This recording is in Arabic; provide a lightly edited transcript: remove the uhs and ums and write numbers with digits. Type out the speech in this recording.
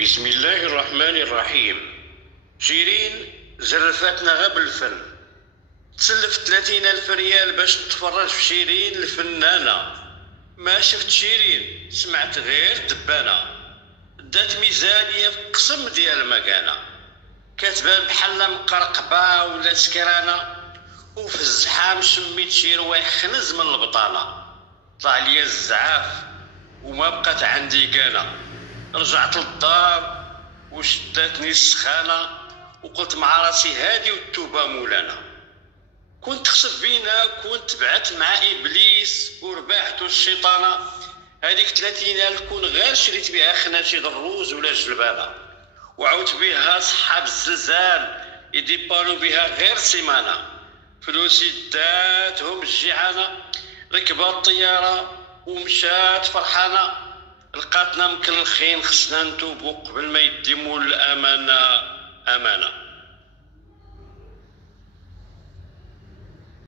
بسم الله الرحمن الرحيم. شيرين زرفتنا غير بالفن. تسلفت 30,000 ريال باش نتفرج في شيرين الفنانة. ما شفت شيرين، سمعت غير دبانة. دات ميزانية في القسم ديال مكانة، كتبان بحال مقرقبة ولا سكرانة. وفي الزحام شميت شي روايح خنز من البطالة. طلع ليا الزعاف وما بقات عندي كانة. رجعت للدار وشداتني السخانة، وقلت مع راسي هادي والتوبة مولانا. كنت خسف بينا، كنت بعت مع إبليس وربحت الشيطانة. هاديك 30,000 كون غير شريت بها خناشي الروز ولا جلبانة، وعاودت بها صحاب الزلزال يديبانو بها غير سيمانة. فلوسي داتهم الجيعانة، ركبت الطيارة ومشات فرحانة. لقاتنا مكلخين، خصنا نتوبو قبل ما يديموا الأمانة أمانة.